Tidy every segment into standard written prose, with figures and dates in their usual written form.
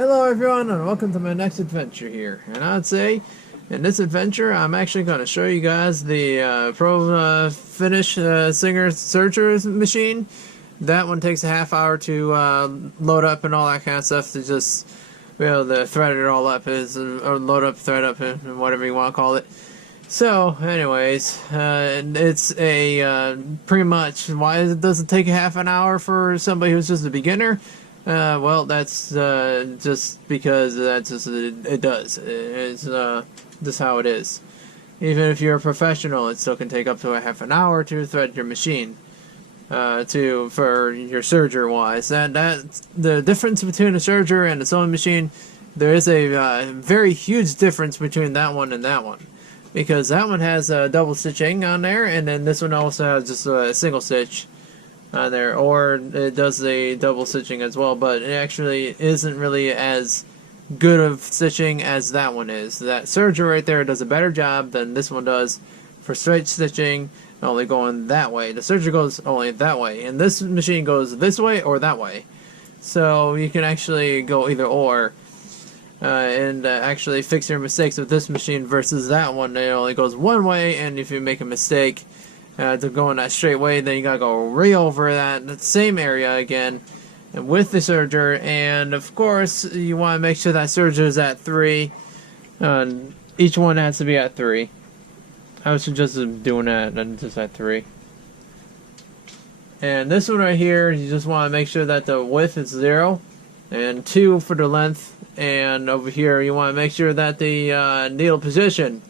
Hello everyone and welcome to my next adventure here. And I'd say in this adventure I'm actually going to show you guys the Pro Finish Singer Searcher machine. That one takes a half hour to load up and all that kind of stuff to just be able to thread it all up, or load up, thread up, and whatever you want to call it. So anyways, it's a pretty much why it doesn't take a half an hour for somebody who's just a beginner. Well, that's just because that's just it does. It's just how it is. Even if you're a professional, it still can take up to a half an hour to thread your machine. For your serger wise, that's the difference between a serger and a sewing machine. There is a very huge difference between that one and that one, because that one has double stitching on there, and then this one also has just a single stitch on there, or it does the double stitching as well, but it actually isn't really as good of stitching as that one is. That serger right there does a better job than this one does for straight stitching, only going that way. The serger goes only that way, and this machine goes this way or that way. So you can actually go either or, and actually fix your mistakes with this machine versus that one. It only goes one way, and if you make a mistake to go in that straight way, then you gotta go right over that same area again, and with the serger. And of course, you want to make sure that serger is at 3. Each one has to be at 3. I would suggest doing that and just at 3. And this one right here, you just want to make sure that the width is 0, and 2 for the length. And over here, you want to make sure that the needle position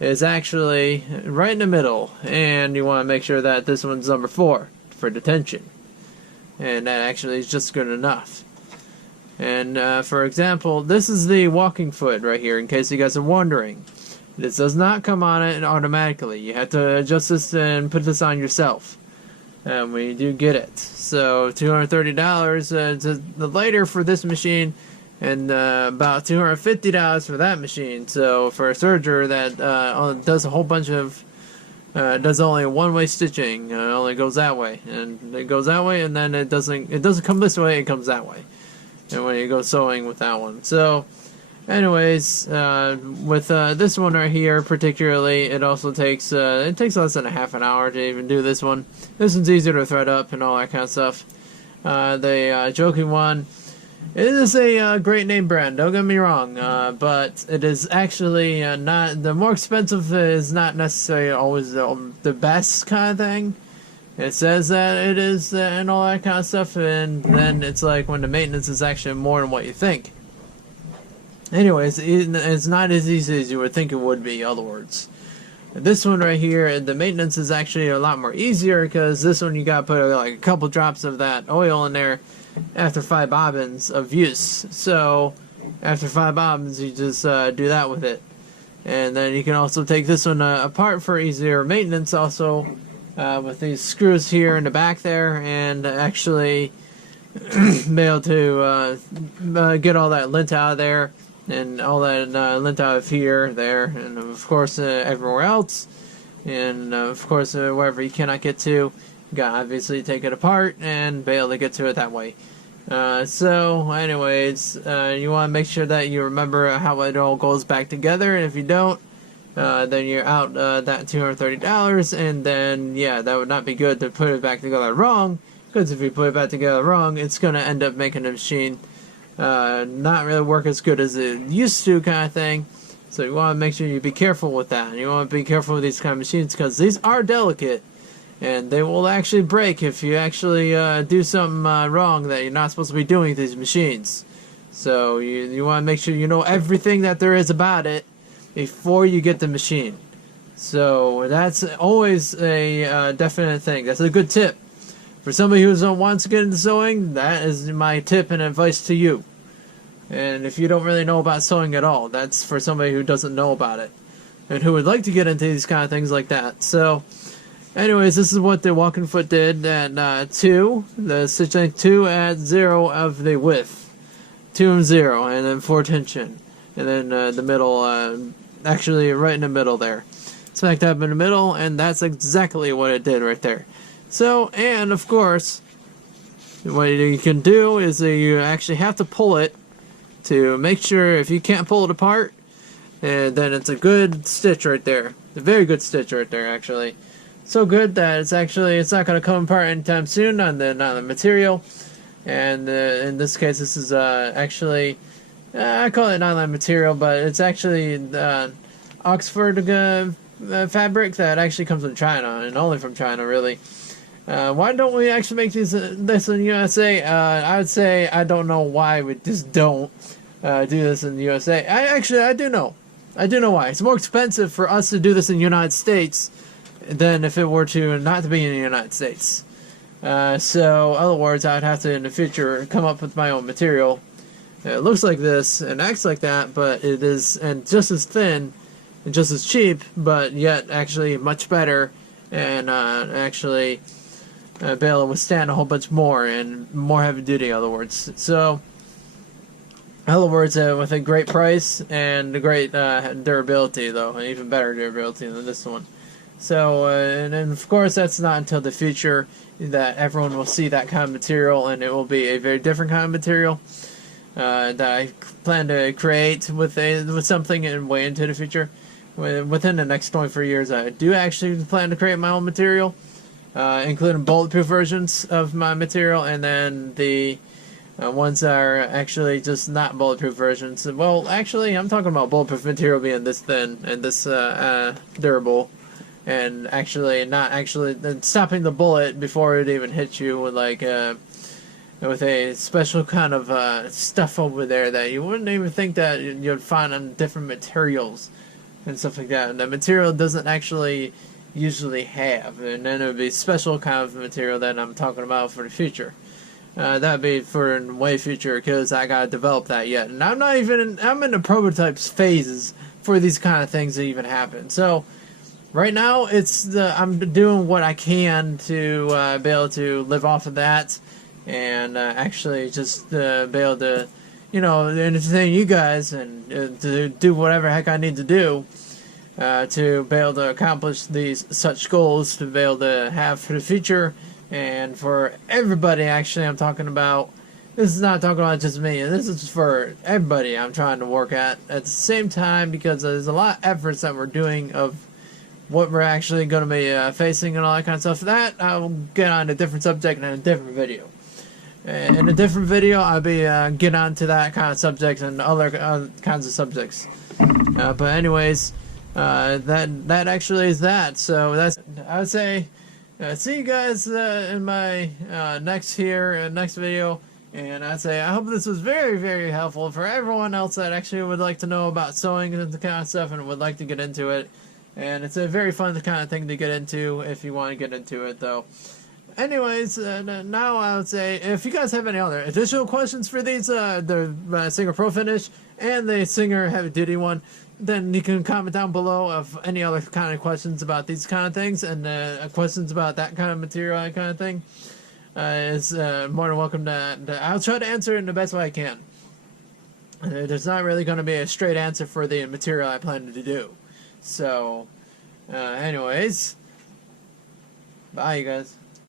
is actually right in the middle, and you want to make sure that this one's number 4 for the tension, and that actually is just good enough. And for example, this is the walking foot right here, in case you guys are wondering. This does not come on it automatically. You have to adjust this and put this on yourself when you do get it. So $230 the lighter for this machine, and about $250 for that machine. So for a serger that does a whole bunch of does only one-way stitching, only goes that way, and it goes that way, and then it doesn't come this way, it comes that way, and when you go sewing with that one. So anyways, with this one right here particularly, it also takes less than a half an hour to even do this one. This one's easier to thread up and all that kind of stuff. The Joking one, it is a great name brand, don't get me wrong, but it is actually not, the more expensive is not necessarily always the best kind of thing. It says that it is and all that kind of stuff, and then it's like when the maintenance is actually more than what you think. Anyways, it's not as easy as you would think it would be, in other words. This one right here, the maintenance is actually a lot more easier, because this one you gotta put like a couple drops of that oil in there after 5 bobbins of use. So after 5 bobbins, you just do that with it, and then you can also take this one apart for easier maintenance also, with these screws here in the back there, and actually be able to get all that lint out of there, and all that lint out of here, there, and of course everywhere else, and of course wherever you cannot get to, you gotta obviously take it apart and be able to get to it that way. So anyways, you want to make sure that you remember how it all goes back together, and if you don't, then you're out that $230, and then yeah, that would not be good to put it back together wrong, because if you put it back together wrong, it's going to end up making the machine not really work as good as it used to, kind of thing. So you want to make sure you be careful with that. You want to be careful with these kind of machines, because these are delicate, and they will actually break if you actually do something wrong that you're not supposed to be doing with these machines. So you want to make sure you know everything that there is about it before you get the machine. So that's always a definite thing. That's a good tip. For somebody who wants to get into sewing, that is my tip and advice to you. And if you don't really know about sewing at all, that's for somebody who doesn't know about it, and who would like to get into these kind of things like that. So anyways, this is what the walking foot did at 2, the stitch length 2 at 0 of the width, 2 and 0, and then 4 tension, and then the middle, actually right in the middle there, smack dab in the middle, and that's exactly what it did right there. So, and of course, what you can do is you actually have to pull it to make sure if you can't pull it apart, then it's a good stitch right there. A very good stitch right there, actually. So good that it's not going to come apart anytime soon on the material. And in this case, this is actually, I call it nylon material, but it's actually Oxford fabric that actually comes from China, and only from China, really. Why don't we actually make this in USA? I would say I don't know why we just don't do this in the USA. I do know. I do know why. It's more expensive for us to do this in the United States than if it were to not to be in the United States. So, in other words, I'd have to, in the future, come up with my own material. It looks like this and acts like that, but it is and just as thin and just as cheap, but yet actually much better and actually be able to withstand a whole bunch more and more heavy duty, in other words. So, in other words, with a great price and a great durability, though, an even better durability than this one. So, and of course, that's not until the future that everyone will see that kind of material, and it will be a very different kind of material that I plan to create with something and way into the future. Within the next 24 years, I do actually plan to create my own material, including bulletproof versions of my material, and then the ones that are actually just not bulletproof versions. Well, actually, I'm talking about bulletproof material being this thin and this durable. And actually, not actually stopping the bullet before it even hits you with with a special kind of stuff over there that you wouldn't even think that you'd find on different materials and stuff like that. And the material doesn't actually usually have, and then it would be special kind of material that I'm talking about for the future. That'd be for the way future because I gotta develop that yet, and I'm in the prototypes phases for these kind of things to even happen. So. Right now, I'm doing what I can to be able to live off of that, and actually just be able to, entertain you guys and to do whatever heck I need to do to be able to accomplish these such goals to be able to have for the future and for everybody. Actually, I'm talking about. This is not talking about just me. This is for everybody. I'm trying to work at the same time because there's a lot of efforts that we're doing of. What we're actually going to be facing and all that kind of stuff. That I'll get on a different subject in a different video. In a different video, I'll be get on to that kind of subject and other kinds of subjects. But anyways, that actually is that. So I would say see you guys in my next video. And I'd say I hope this was very, very helpful for everyone else that actually would like to know about sewing and the kind of stuff and would like to get into it. And it's a very fun kind of thing to get into if you want to get into it, though. Anyways, now I would say if you guys have any other additional questions for these, the Singer Pro Finish and the Singer Heavy Duty one, then you can comment down below of any other kind of questions about these kind of things and questions about that kind of material, that kind of thing. Is more than welcome to. I'll try to answer it in the best way I can. There's not really going to be a straight answer for the material I plan to do. So, anyways, bye, you guys.